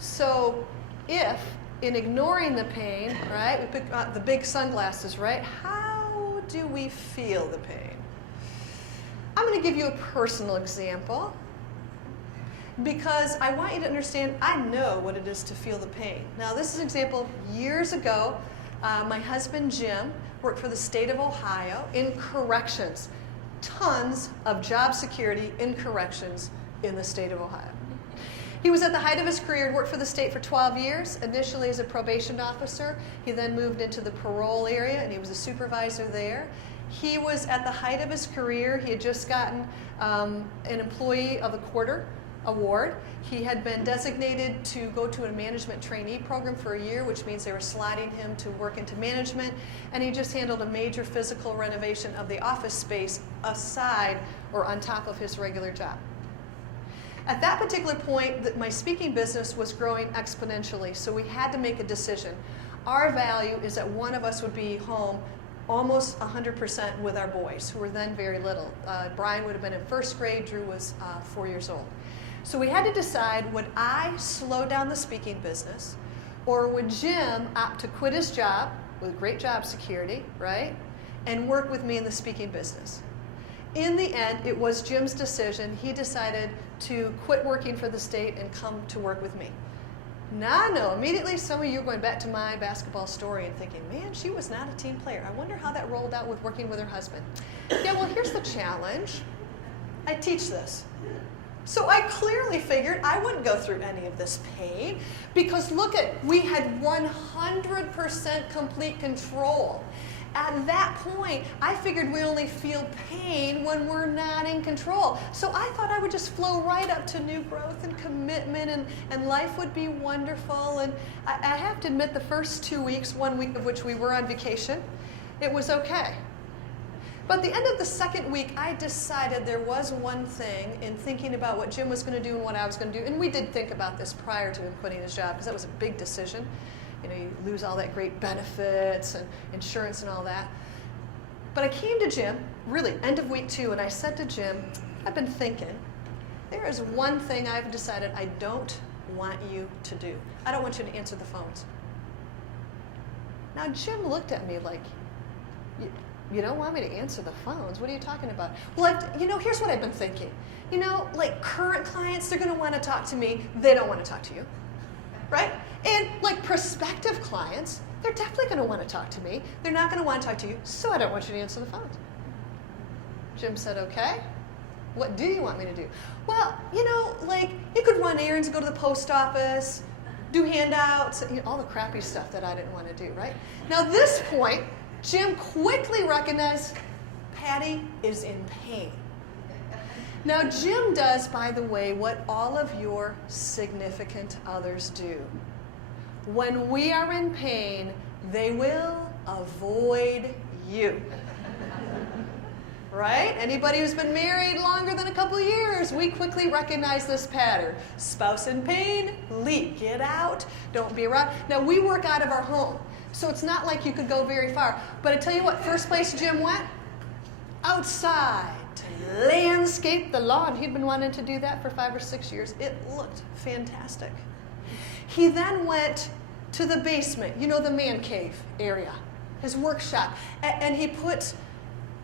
So if, in ignoring the pain, right, we pick out the big sunglasses, right, how do we feel the pain? I'm going to give you a personal example because I want you to understand I know what it is to feel the pain. Now, this is an example years ago. My husband, Jim, worked for the state of Ohio in corrections. Tons of job security in corrections in the state of Ohio. He was at the height of his career, worked for the state for 12 years, initially as a probation officer. He then moved into the parole area, and he was a supervisor there. He was at the height of his career. He had just gotten an Employee of the Quarter award. He had been designated to go to a management trainee program for a year, which means they were slotting him to work into management, and he just handled a major physical renovation of the office space aside or on top of his regular job. At that particular point, my speaking business was growing exponentially, so we had to make a decision. Our value is that one of us would be home almost 100% with our boys, who were then very little. Brian would have been in first grade, Drew was 4 years old. So we had to decide, would I slow down the speaking business, or would Jim opt to quit his job with great job security, right, and work with me in the speaking business? In the end, it was Jim's decision. He decided to quit working for the state and come to work with me. Now I know, immediately some of you are going back to my basketball story and thinking, man, she was not a team player. I wonder how that rolled out with working with her husband. Yeah, well, here's the challenge. I teach this. So I clearly figured I wouldn't go through any of this pain because look at, we had 100% complete control. At that point, I figured we only feel pain when we're not in control. So I thought I would just flow right up to new growth and commitment, and life would be wonderful. And I have to admit, the first 2 weeks, 1 week of which we were on vacation, it was okay. But at the end of the second week, I decided there was one thing in thinking about what Jim was going to do and what I was going to do. And we did think about this prior to him quitting his job because that was a big decision. You know, you lose all that great benefits and insurance and all that. But I came to Jim, really, end of week 2, and I said to Jim, I've been thinking, there is one thing I've decided I don't want you to do. I don't want you to answer the phones. Now, Jim looked at me like, you don't want me to answer the phones? What are you talking about? Well, you know, here's what I've been thinking. You know, like current clients, they're going to want to talk to me. They don't want to talk to you, right? And like prospective clients, they're definitely going to want to talk to me. They're not going to want to talk to you, so I don't want you to answer the phones. Jim said, okay. What do you want me to do? Well, you know, like you could run errands, go to the post office, do handouts, you know, all the crappy stuff that I didn't want to do, right? Now, this point, Jim quickly recognized Patty is in pain. Now, Jim does, by the way, what all of your significant others do. When we are in pain, they will avoid you. Right? Anybody who's been married longer than a couple of years, we quickly recognize this pattern. Spouse in pain, leave, get out, don't be around. Now, we work out of our home. So it's not like you could go very far. But I tell you what, first place Jim went? Outside to landscape the lawn. He'd been wanting to do that for 5 or 6 years. It looked fantastic. He then went to the basement, you know, the man cave area, his workshop. And he put,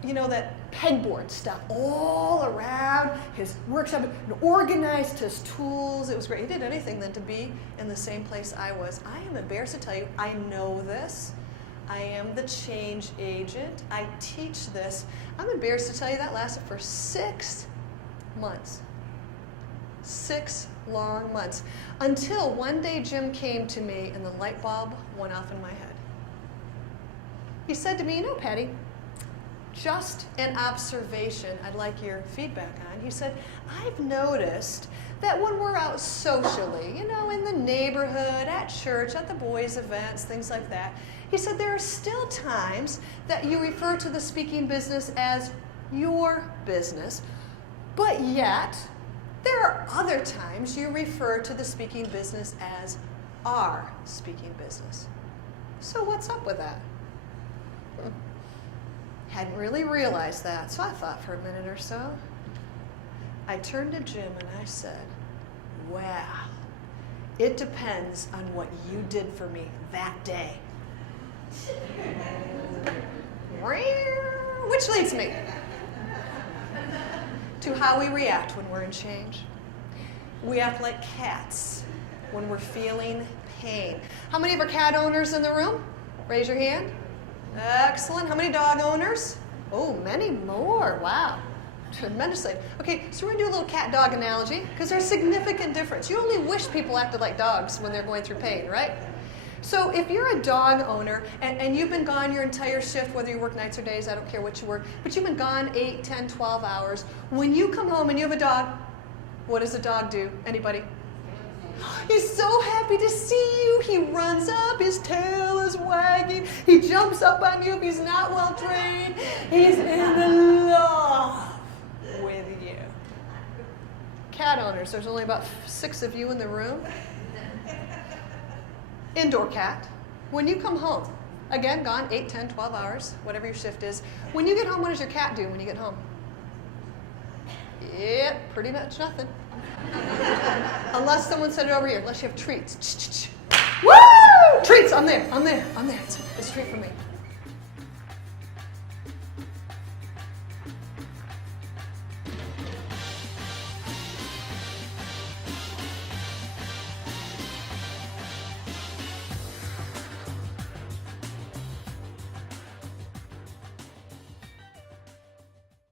you know, that pegboard stuff all around his workshop and organized his tools. It was great. He did anything then to be in the same place I was. I am embarrassed to tell you, I know this. I am the change agent. I teach this. I'm embarrassed to tell you that lasted for 6 months. 6 long months. Until one day Jim came to me and the light bulb went off in my head. He said to me, you know, Patty, just an observation I'd like your feedback on. He said, I've noticed that when we're out socially, you know, in the neighborhood, at church, at the boys' events, things like that, he said there are still times that you refer to the speaking business as your business, but yet there are other times you refer to the speaking business as our speaking business. So what's up with that? Hadn't really realized that, so I thought for a minute or so. I turned to Jim and I said, wow, It depends on what you did for me that day. Which leads me to how we react when we're in change. We act like cats when we're feeling pain. How many of our cat owners in the room? Raise your hand. Excellent. How many dog owners? Oh, many more. Wow. Tremendously. Okay, so we're going to do a little cat-dog analogy because there's a significant difference. You only wish people acted like dogs when they're going through pain, right? So if you're a dog owner and you've been gone your entire shift, whether you work nights or days, I don't care what you work, but you've been gone 8, 10, 12 hours. When you come home and you have a dog, what does a dog do? Anybody? He's so happy to see you. He runs up, his tail is wagging. He jumps up on you if he's not well trained. He's in love with you. Cat owners, there's only about 6 of you in the room. Indoor cat. When you come home, again, gone 8, 10, 12 hours, whatever your shift is. When you get home, what does your cat do when you get home? Yeah, pretty much nothing. Unless someone said it over here, unless you have treats. Woo! Treats, I'm there. It's a treat for me.